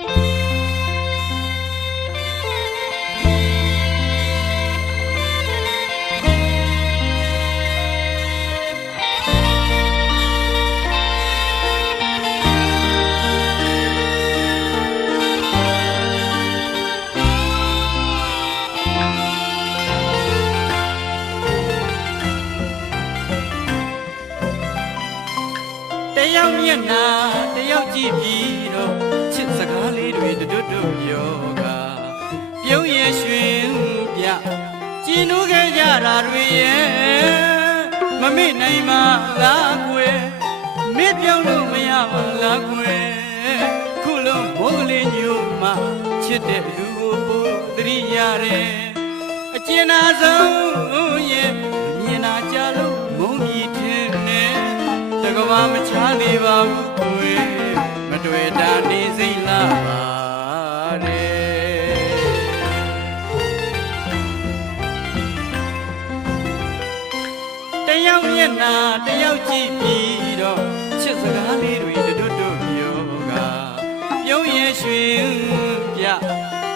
တယောက်မျက်နှာတယောက်ကြည့်ပြီးတော့ ချစ်စကားလေးတွေတွတ်တွတ်ပြောကပြုံးရဲ့ရွှင်ပြကြည်နူးခဲ့ကြတာတွေရဲ့မမေ့နိုင်ပါလားကွယ်မေ့ပြောင်းလို့မရပါလားကွယ်ခုလုံးမိုးကလေးညို့မှချစ်တဲ့လူကိုပို့သတိရတယ်အကျဉ်းနာဆုံးရဲ့မမြင်တာကြလို့မုန်းမြည်ထင်နေတကဘာမချသေးပါဘူးကိုယ် တယောက်မျက်နှာတယောက်ကြည့်ပြီးတော့ချစ်စကားလေးတွေတွတ်တွတ်ပြောကပြုံးရဲ့ရွှင်ပြ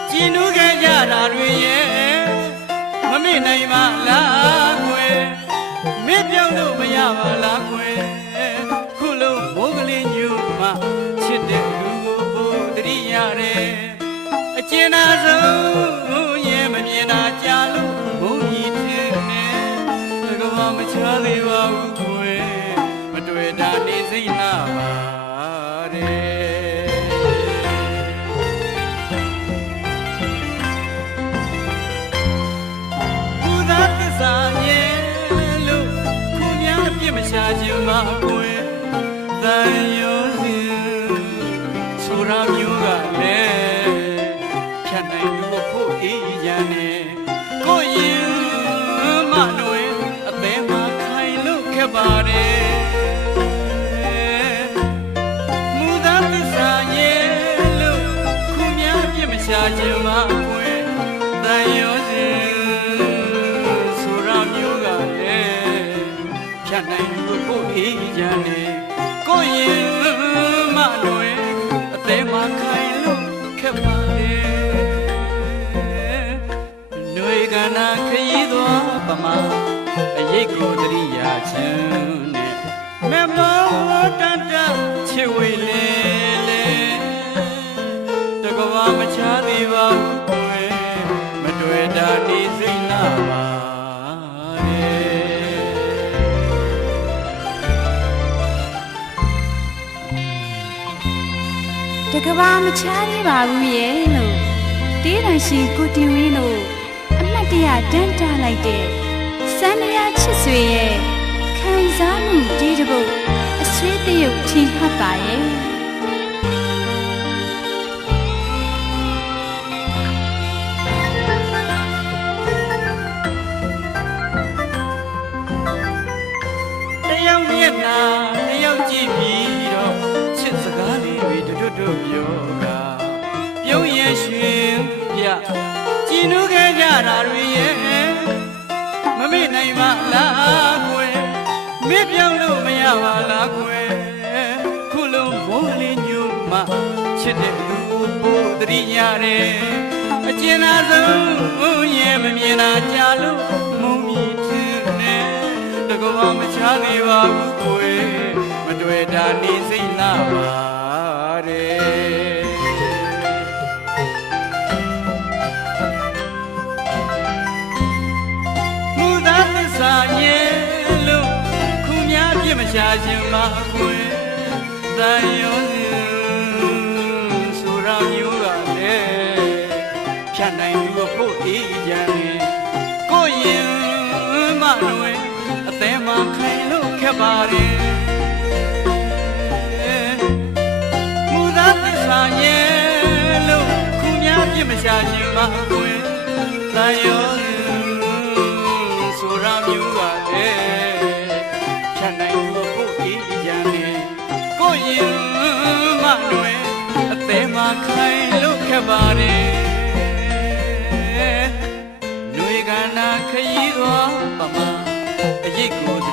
ကြည်နူးခဲ့ကြတာတွေရဲ့မမေ့နိုင်ပါလားကွယ်မေ့ပြောင်းလို့မရပါလားကွယ်ခုလုံးမိုးကလေးညူမှချစ်တဲ့လူကိုပို့တရိရတယ်အကျဉ်းသာဆုံးရဲ့မမြင်တာကြာလို့ဘုံကြီးထင်နေ တကဘာမချသေးပါဘူးကိုယ်မတွေ့တာနေစိတ်နာပါ ရှာခြင်းမကွယ်တန်ရောစဉ်ဆိုရမျိုးကလည်းဖြတ်နိုင်လို့ဖို့အေးရနေကိုရင်မနွယ်အသေးမှခိုင်လို့ခဲ့ပါတယ်ຫນွေကနာခရီးသွားပမာအရေးကိုတရိယာချင်းနဲ့မမောတန်တချစ်ဝေလေလေတကဘာမချသေး ပါဘူးကွယ်မတွေ့တာနေစိတ်နာပါတဲ့တကဘာမချားသေးပါဘူးရဲ့လို့တေးတန်ရှင်ကိုတင်ဝင်းတို့အမတ်တရတန်းတားလိုက်တဲ့စန္ဒယာချစ်ဆွေရဲ့ခံစားမှုဒီတစ်ပုတ်အဆွေးတရုပ်ထင်ဟပ်ပါရဲ့ မေ့ပြောင်းလို့မရပါလားကွယ်ခုလုံးမိုးလေးညူမှချစ်တဲ့လူပို့တရိရတယ်အကျဉ်းသာဆုံးရဲ့မမြင်တာကြာလို့မုံမြည်ထင်နေတကဘာမချသေးပါဘူးကိုယ်မတွေ့တာနေစိတ်လာပါ ရှာခြင်းမကွယ်တန်ရောစဉ်ဆိုရမျိုးကလည်းဖြတ်နိုင်လူဖို့အေးကြတယ်ကိုရင်မနွယ်အသေးမှခိုင်လို့ခက်ပါတယ်မူသားသစ္စာရဲ့လို့ခုများပြစ်မရှာခြင်းမကွယ်တန်ရော ခိုင်လို့ခက်ပါတယ်ຫນွေကနာခရီးသွားပမာအရေးကို